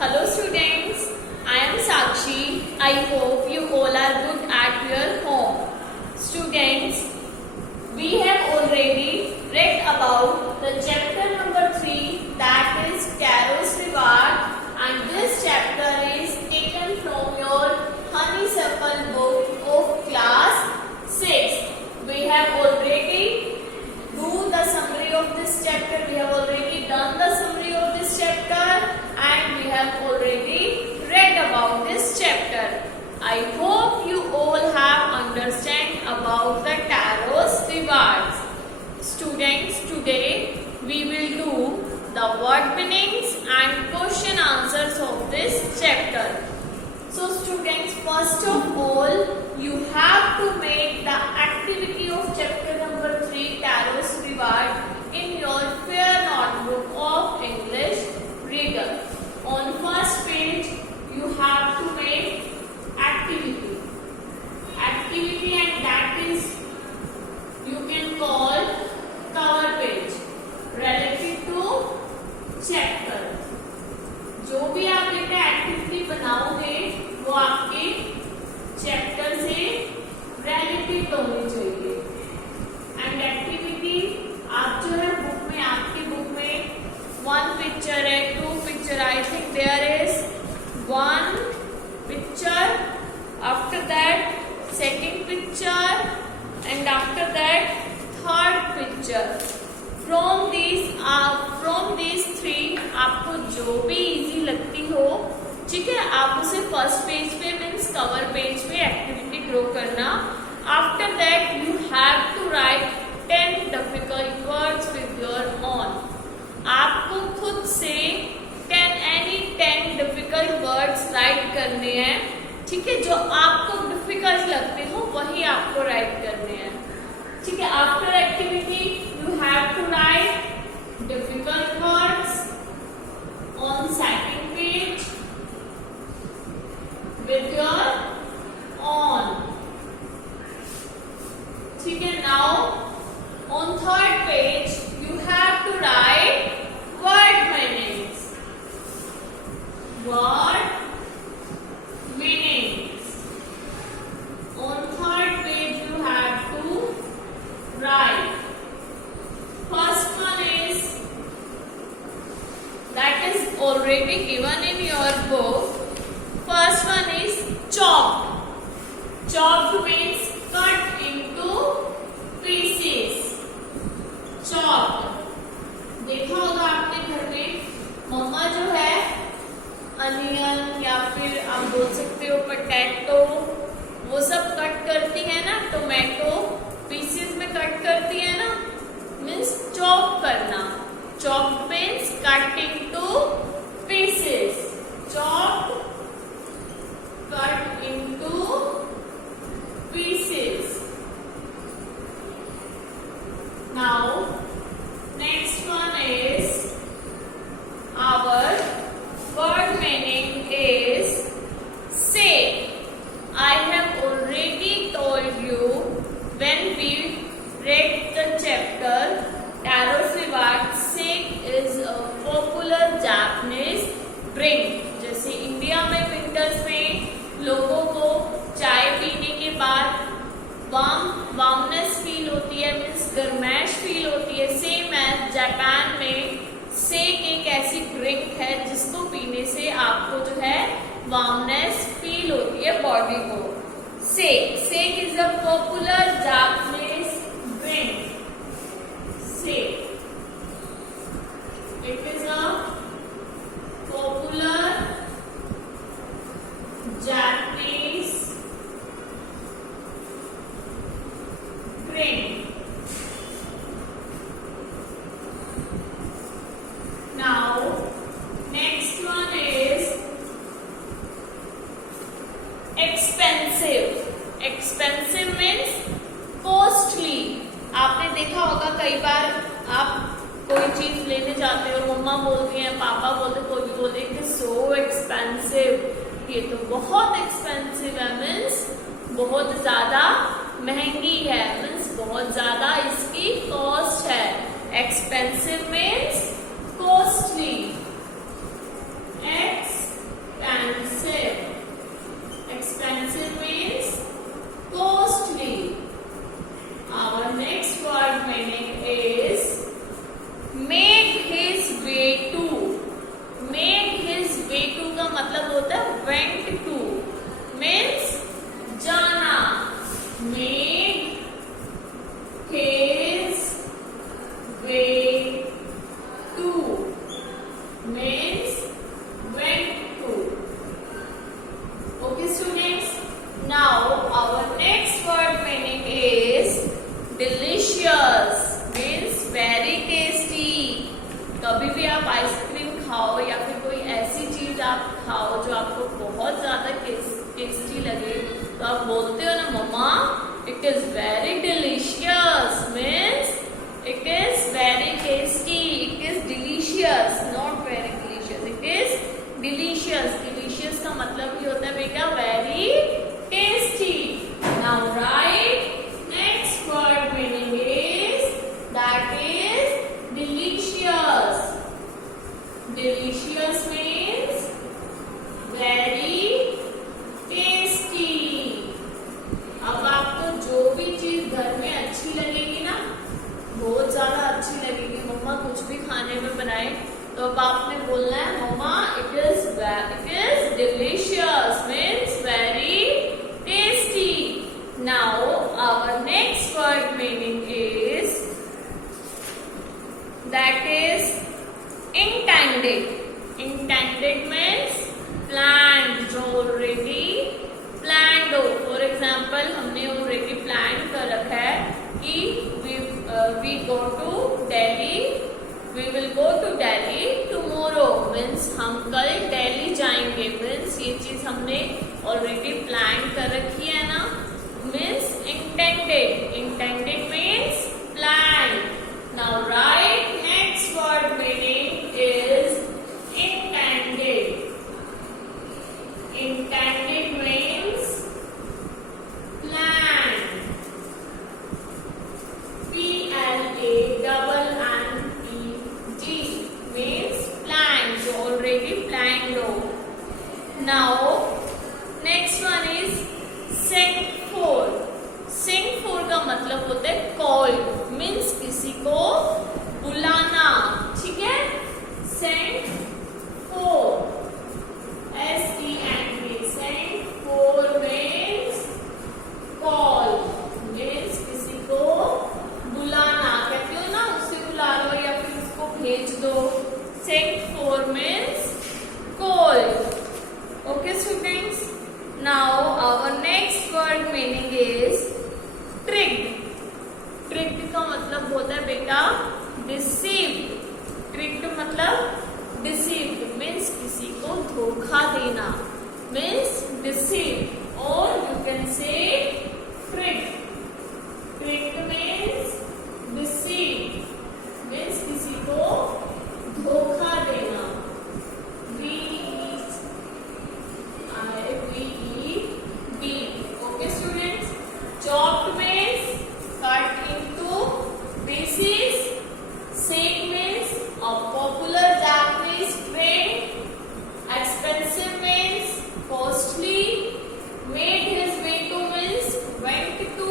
Hello students, I am Sakshi. I hope you all are good at your home. Students, we have already read about the chapter number 3, that is Carol's Reward, and this chapter is taken from your Honeysuckle book of class 6. We have already do the summary of this chapter. We have already done the summary of this chapter and we have already read about this chapter. I hope you all have understand about the tarot's rewards. Students, today we will do the word meanings and question answers of this chapter. So students, first of all, you have to make the activity of chapter number 3, Tarot's Reward, in your fair notebook of English reader. On first page, you have to make activity. Activity, and that is you can call cover page related to chapter. जो भी आप बेटा activity बनाओगे वो आपके chapter से related होनी चाहिए. एंड एक्टिविटी आप जो है बुक में, आपकी बुक में 1 पिक्चर है, 2 picture, I think there is 1 picture, after that second picture and after that third picture. From these 3 आपको जो भी इजी लगती हो, ठीक है, आप उसे फर्स्ट पेज पे मीन्स कवर पेज पे एक्टिविटी ड्रॉ करना. After that you have to write 10 difficult words with your own. आपको खुद से 10 डिफिकल्ट वर्ड्स राइट करने हैं, ठीक है, जो आपको डिफिकल्ट लगते हो वही आपको राइट करने हैं, ठीक है. After activity you have to write difficult words on second page with your own, ठीक है. Now on third page you have to write word meanings. Word meanings. On third page you have to write. First one is that is already given in your book. First one is chopped. Chopped means cut into pieces. Chopped. देखा होगा आपने घर में मम्मा जो है onion या फिर आप बोल सकते हो पोटैटो, वो सब कट करती है ना, टोमेटो पीसेस में कट करती है ना, मीन्स चॉप करना. Chopped means cut into pieces. Chopped, cut into pieces. Now, next one is our word meaning is say. I have already told you when we read the chapter Tarot's Reward. Sake is a popular Japanese drink. जैसे India में winters में लोगों को चाय पीने के बाद warmness feel होती है, मीन्स गर्मैश फील होती है. सेम एज जापान में सेक एक ऐसी ड्रिंक है जिसको पीने से आपको जो है वार्मनेस फील होती है बॉडी को. Sake is a popular Japanese drink. Sake. It is a popular Japanese drink. Now, next one is expensive. Expensive means costly. आपने देखा होगा कई बार आप कोई चीज लेने जाते हो, मम्मा बोलती हैं, पापा बोलते, कोई भी बोलते हैं कि सो एक्सपेंसिव, ये तो बहुत एक्सपेंसिव है, मीन्स बहुत ज्यादा महंगी है, मीन्स बहुत ज्यादा इसकी कॉस्ट है. Expensive means costly. एक्स मतलब होता है went to, means जाना. Made his way to, means went to. Okay students, now our next word meaning is delicious, means very tasty. कभी भी आप आइसक्रीम खाओ या फिर कोई ऐसी चीज आप खाओ जो आपको बहुत ज्यादा टेस्टी लगे, तो आप बोलते हो ना mama it is very delicious, means it is very tasty. It is delicious, not very delicious, it is delicious. Delicious का मतलब ही होता है बेटा very tasty. Now right next word meaning is that is delicious. Delicious means very tasty. अब आपको जो भी चीज घर में अच्छी लगेगी ना, बहुत ज्यादा अच्छी लगेगी, मम्मा कुछ भी खाने में बनाए, तो अब आपने बोलना है mama it is delicious, means very tasty. Now our next word meaning is that is intended. Intended means planned, जो already planned हो. For example, हमने already plan कर रखा है कि we go to Delhi, we will go to Delhi tomorrow, means हम कल दिल्ली जाएंगे, means ये चीज हमने already plan कर रखी है ना, means intended. Intended means planned. Now write next word meaning is intended. Intended means planned. P-L-A-N-N-E-D means planned, so already planned हो. Now next one is sent for. Sent for का मतलब होता है call, means किसी को बुलाना. ठीक है, sent for, S-E-N-T, sent for means call, means किसी को बुलाना. कहते हो ना उसे बुला लो या फिर उसको भेज दो. Sent for means call. Okay students, now our next word meaning is tricked. Tricked का मतलब होता है बेटा डिसीव्ड. ट्रिक्ड मतलब डिसीव्ड, मीन्स किसी को धोखा देना, मीन्स डिसीव्ड. और you can say tricked. Tricked means deceived, means किसी को धोखा देना. D-I-V-E-D. Okay students, chopped means cut into pieces. Shake means a popular Japanese trend. Expensive means costly. Made his way to means went to.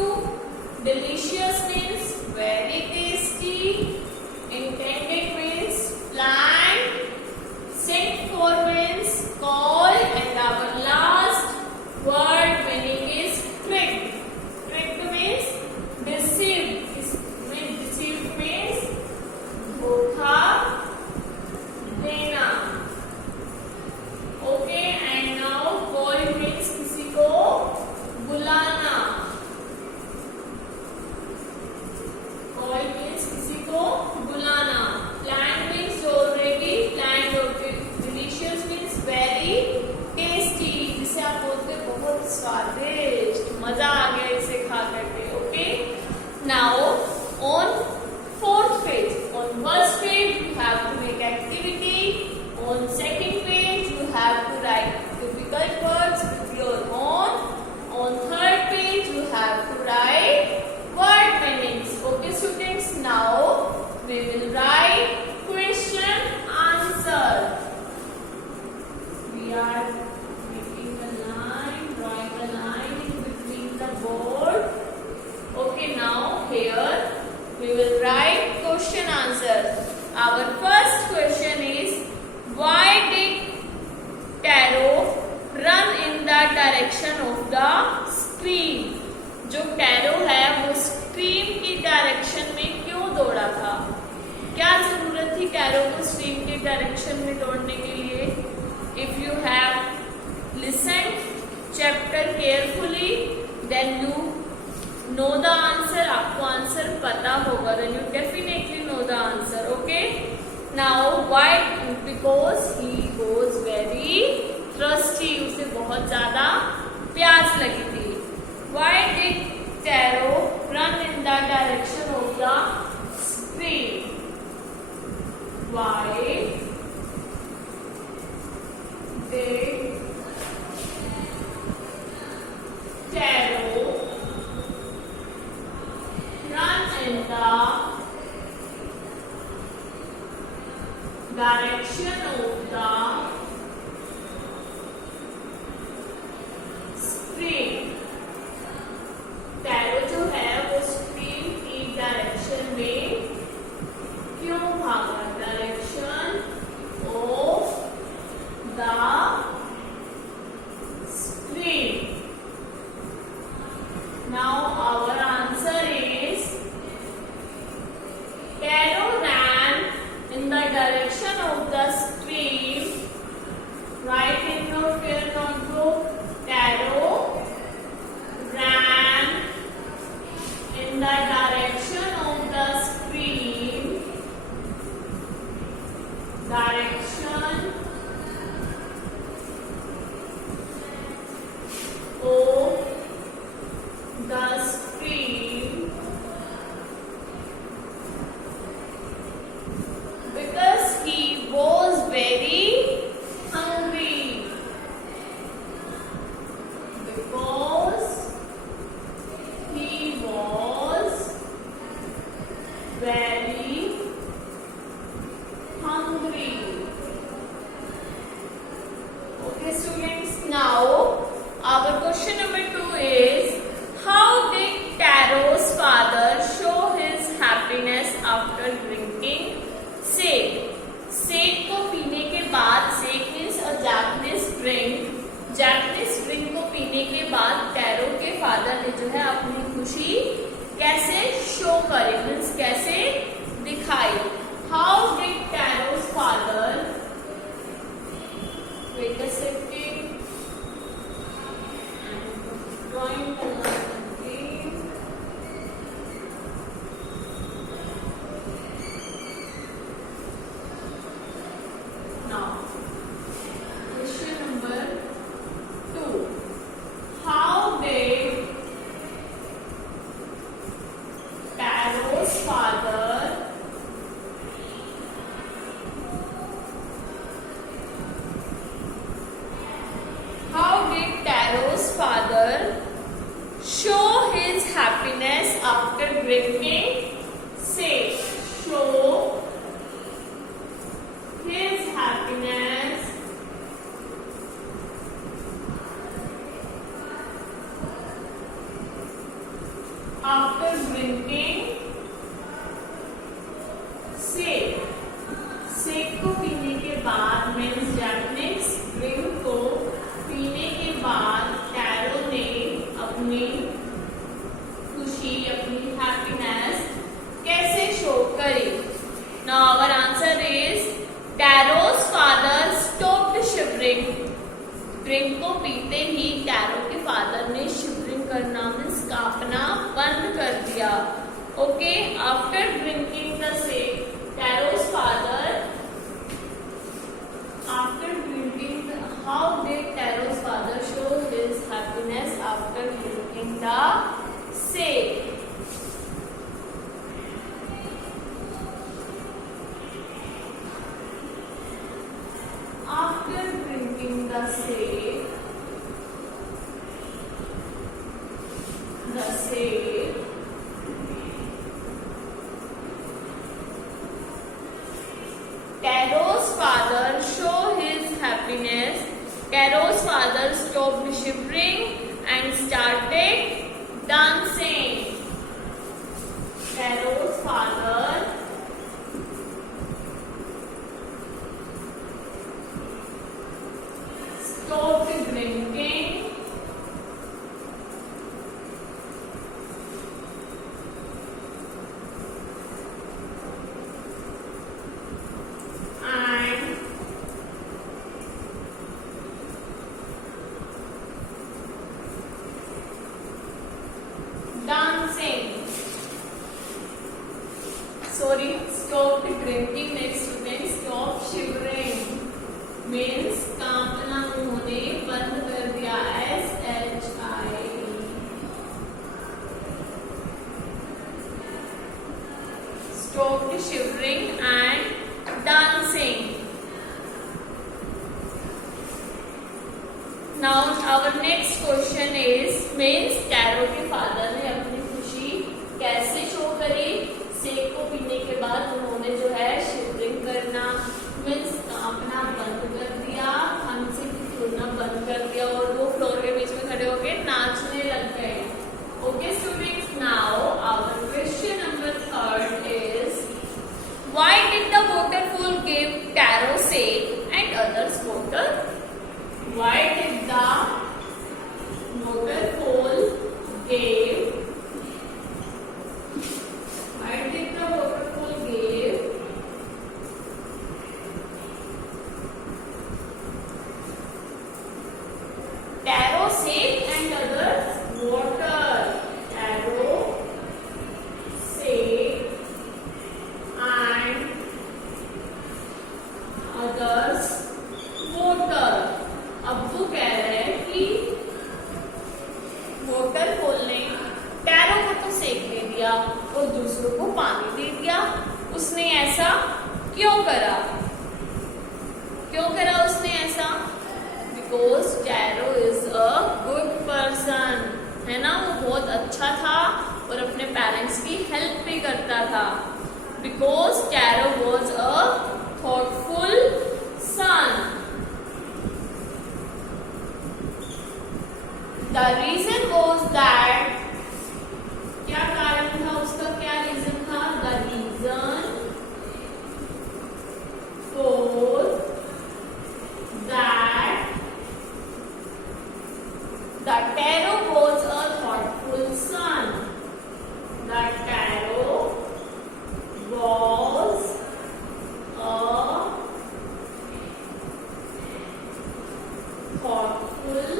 Delicious means very tasty. Intended means planned. Sent for means call. And our last word meaning is tricked. Tricked means deceived. Deceived means धोखा देना. Okay, and now call means किसी को बुलाना. Call means किसी को बुलाना. Plan means already planned. Delicious means very tasty, जिसे आप बोलते बहुत स्वादिष्ट, मजा आ गया इसे खा करके. Okay, now on fourth page, on first page you have to make activity. On second page you have to write difficult words with your own. On third page you have to write word meanings. Okay students, now we will write question answer. We are making a line, drawing a line in between the board. Okay, now here we will write question answer. Our first question is, why did Taro direction of the stream. जो tarot है वो stream की direction में क्यों दौड़ा था? क्या जरूरत थी टैरो को स्ट्रीम के डायरेक्शन में दौड़ने के लिए? If you have listen chapter carefully then you know the answer. आपको आंसर पता होगा, then you definitely know the answer. Okay, now why? Because he was very thirsty, उसे बहुत ज्यादा प्यास लगी थी। Why did Taro run in the direction of the stream? Why did Taro run in the direction of the stream? Taro जो है वो stream की डायरेक्शन में क्यों भागा? Direction of the stream. Now our answer is Taro ran in the direction of the stream. Write in your notebook. Taro ran in the direction of the stream. Direction of the stream because he was very hungry. Because he was very hungry. Okay students, now our question number 2 is, how did Taro's father show his happiness after drinking sake? Sake को पीने के बाद, sake means a Japanese drink, Japanese drink को पीने के बाद tarot के father ने जो है अपनी खुशी कैसे शो करी, मीन्स कैसे दिखाई? How did Taro's father, wait a second, drawing the show his happiness after drinking sake? Show his happiness after drinking sake. Sake को पीने के बाद, मीन्स जैपनीज ड्रिंक को पीने के बाद टैरो ने अपनी खुशी, अपनी हैप्पीनेस कैसे शो करी? Now our answer is Taro's father stopped shivering. Drink को पीते ही टैरो के फादर ने शिवरिंग करना, मीन्स कांपना बंद कर दिया। Okay, after drinking the sake, Taro's father after drinking, how did Taro's father show his happiness after drinking the sake? After drinking the sake, Taro's father show his happiness. Taro's father stopped shivering and started dancing. Taro's father stopped drinking Now our next question is means tarot के father ने अपनी खुशी कैसे show करी? सेक को पीने के बाद उन्होंने जो है शिवरिंग करना मीन्स कांपना बंद कर दिया, हंसी छूना बंद कर दिया और वो फ्लोर के बीच में खड़े होके नाचने लग गए. Okay students, now our question number 3 is why did the waterfall give taro sake and others water? Why did the waterfall give? Why did the waterfall give taro sake and others water? Taro sake and others water. अब वो कह रहे हैं कि waterfall ने tarot को तो सेक दे दिया और दूसरों को पानी दे दिया. उसने ऐसा क्यों करा? क्यों करा उसने ऐसा? Because tarot is a good person, है ना. वो बहुत अच्छा था और अपने पेरेंट्स की हेल्प भी करता था. Because Taro was a thoughtful son. The reason was that क्या कारण था उसका? क्या रीजन था? The reason was that the taro was a thoughtful son. The taro was a thoughtful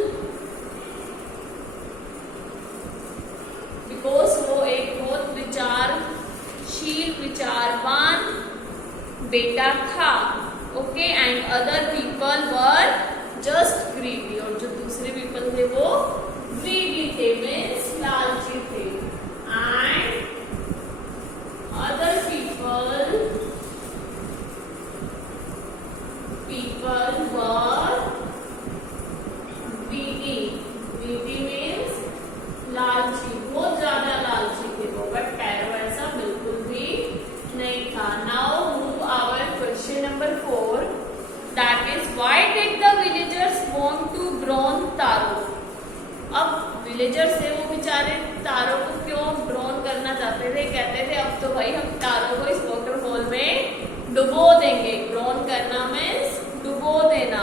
because वो एक बहुत विचारशील विचारवान बेटा था. Okay and other people were just greedy. और जो दूसरे पीपल थे वो ग्रीडी थे मीन्स लालची थे. And other people were greedy. Greedy means लालची, बहुत ज्यादा लालची थे वो. बट टैरो ऐसा बिल्कुल भी नहीं था. Now move our question number 4 that is why did the villagers want to drown Taro? अब विलेजर्स थे वो बेचारे तारो को क्यों ड्रोन करना चाहते थे? कहते थे अब तो भाई हम तारो को इस वाटरफॉल में डुबो देंगे. ड्रोन करना मीन्स डुबो देना.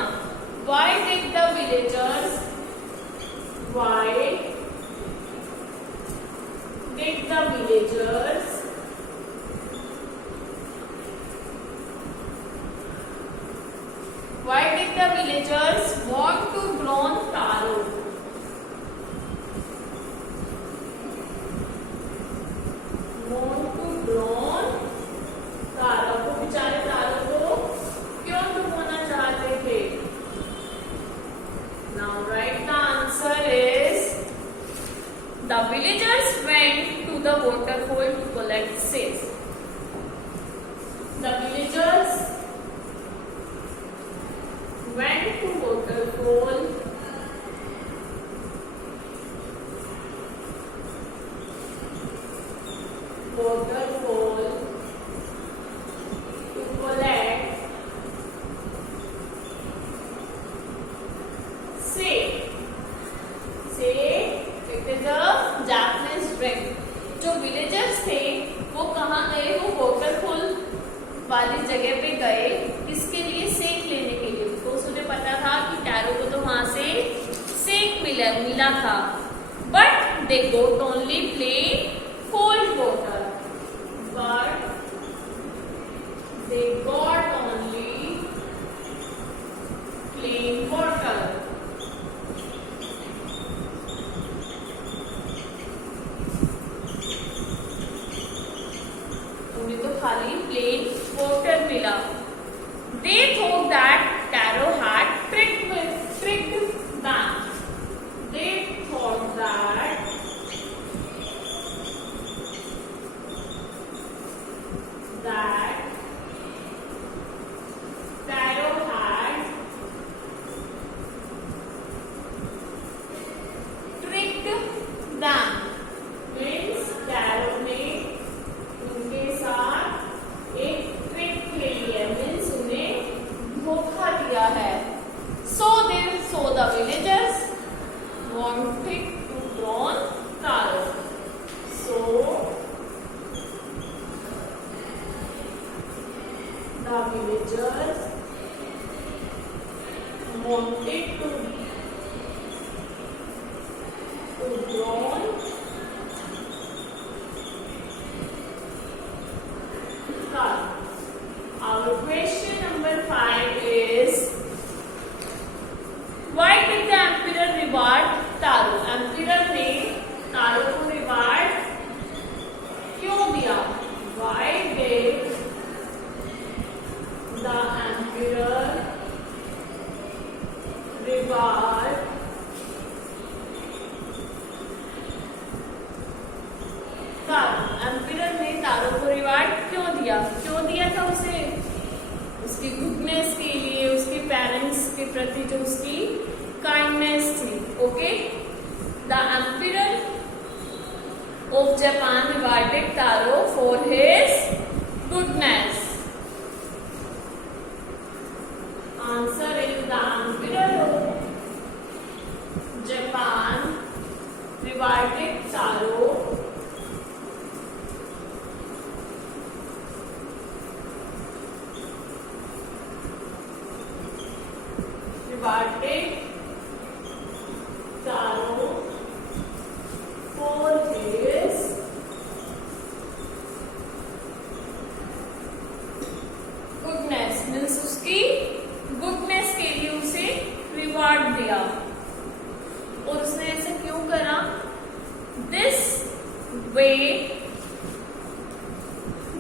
Why did the villagers did the villagers why did the villagers want to drown taro? Want to drown taro. वो बेचारे तारो को क्यों डुबोना चाहते थे? Now write the answer is the villagers went to the waterfall to collect seeds. The villagers went to waterfall to collect seeds. It is a Japanese drink. जो villagers थे वो कहाँ गए? वो वाटरफॉल वाली जगह पे गए. किसके लिए? सेक लेने के लिए. तो उन्हें पता था कि टैरो को तो वहां से सेक मिला था. But they got only plain cold water. But they got only plain water. तो खाली प्लेन वाटर मिला. They thought that Taro had tricked them. They thought that wanted to drown Taro. So the villagers wanted to drown Taro. Our question number 5 is, why did the emperor reward Taro? Emperor ने Taro को reward क्यों दिया? Why did the emperor reward Taro? Emperor ने Taro को reward क्यों दिया? क्यों दिया था उसे? उसकी गुडनेस के लिए, उसके पेरेंट्स के प्रति जो उसकी काइंडनेस थी. Okay, the emperor of Japan rewarded taro for his goodness. Answer is the emperor of Japan rewarded taro rewarded Taro for his goodness. Means उसकी गुडनेस के लिए उसे रिवार्ड दिया. और उसने ऐसे क्यों करा?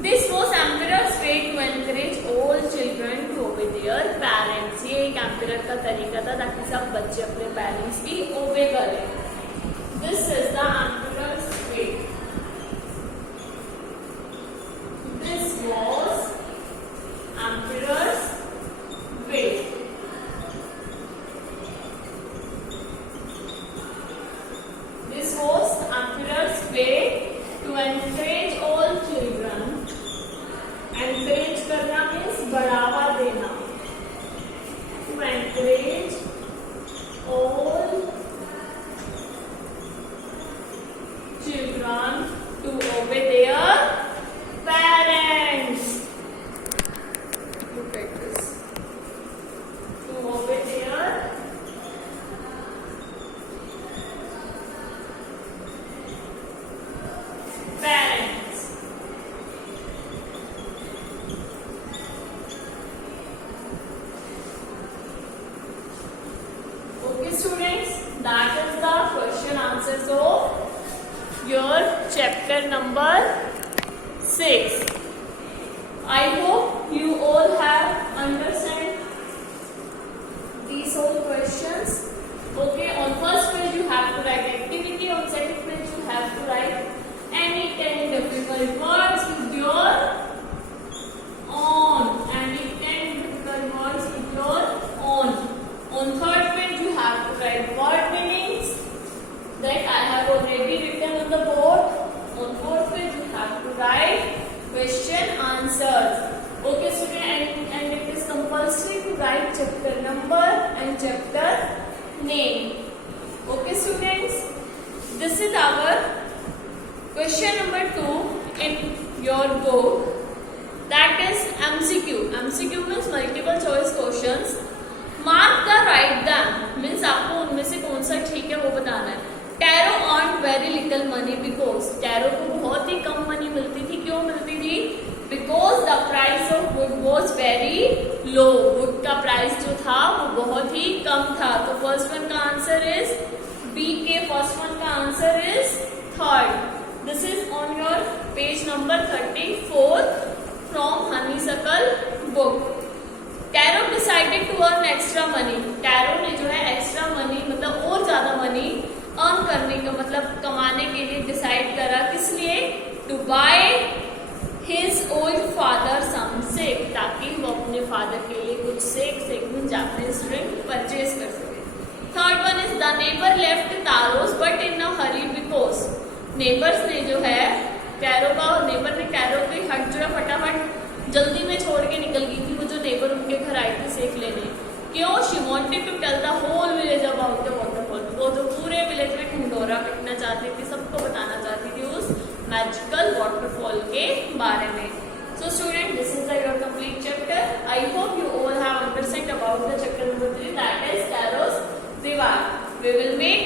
This was emperor's way to encourage all children to obey their parents. ये एक एम्परर का तरीका था ताकि सब बच्चे अपने पेरेंट्स की ओबे करें. This is the emperor's way. This was emperor's way. This was emperor's way to encourage all children. Encourage करना means बढ़ावा देना. To encourage all children to obey their parents. Look at this. To obey their parents. Okay, students, that is the question answers of your chapter number 6. I hope you all have understand these all questions. Okay, on first page you have to write activity, on second page you have to write any 10 difficult words with your own. Any 10 difficult words with your own. On third page you have to write word meanings that I have already written on the board. On fourth page you have to write question answers. Okay, student, and it is compulsory to write chapter number and chapter name. Okay, students, this is our question number 2 in your book. That is MCQ. MCQ means multiple choice questions. Mark the right them means आपको उनमें से कौन सा ठीक है वो बताना है. Tarot earn very little money because tarot को बहुत ही कम मनी मिलती थी. क्यों मिलती थी? Because the price of wood was very low. Wood का प्राइस जो था वो बहुत ही कम था. तो फर्स्ट वन का आंसर इज बी के फर्स्ट वन का answer is third. This is on your page number 34 from honeysuckle book. Taro decided to earn extra money. Taro ने जो है एक्स्ट्रा मनी मतलब और ज्यादा मनी अर्न करने का मतलब कमाने के लिए डिसाइड करा. किस लिए? To buy his old father some sake, ताकि वो अपने फादर के लिए कुछ sake mean Japanese drink purchase कर सके. Third one is the neighbour left Taro's but in a hurry because neighbours ने जो है टैरो का नेबर ने टैरो की हट जो है फटाफट जल्दी में छोड़ के निकल गई थी. वो जो नेबर उनके घर आई थी सेक लेने. क्यों? She wanted to tell the whole village about the waterfall. वो तो पूरे विलेज में ढिंडोरा पिटना चाहती थी, सबको बताना चाहती थी उस मैजिकल वाटरफॉल के बारे में. So student, this is your complete chapter. I hope you all have understood about the chapter number 3, that is Taro's Diwar. We will meet